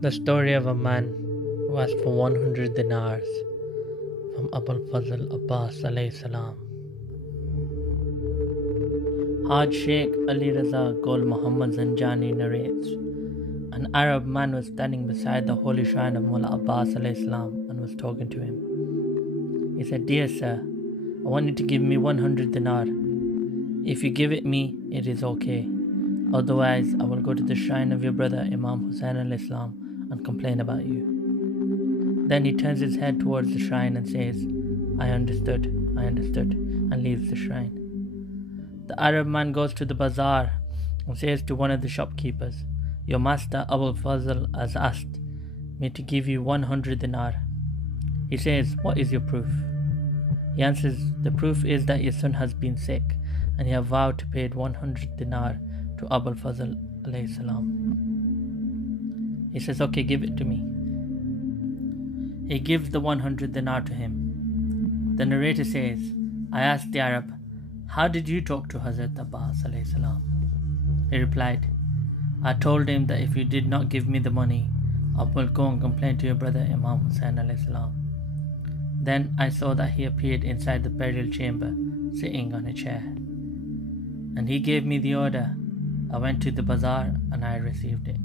The story of a man who asked for 100 dinars from Abul Fadl Abbas alayhi salam. Haj Sheikh Ali Raza Gol Muhammad Zanjani narrates, an Arab man was standing beside the holy shrine of Mola Abbas alayhi salam and was talking to him. He said, "Dear sir, I want you to give me 100 dinar. If you give it me, it is okay. Otherwise, I will go to the shrine of your brother Imam Hussain alayhi salam and complain about you." Then he turns his head towards the shrine and says, I understood, and leaves the shrine. The Arab man goes to the bazaar and says to one of the shopkeepers, "Your master Abul Fazl has asked me to give you 100 dinar. He says, what is your proof?" He answers, "The proof is that your son has been sick and you have vowed to pay 100 dinar to Abul Fazl alayhi salam." He says, "Okay, give it to me." He gives the 100 dinar to him. The narrator says, "I asked the Arab, 'How did you talk to Hazrat Abbas alayhi salam?' He replied, 'I told him that if you did not give me the money, I will go and complain to your brother Imam Hussain alayhi salam.' Then I saw that he appeared inside the burial chamber, sitting on a chair. And he gave me the order. I went to the bazaar and I received it."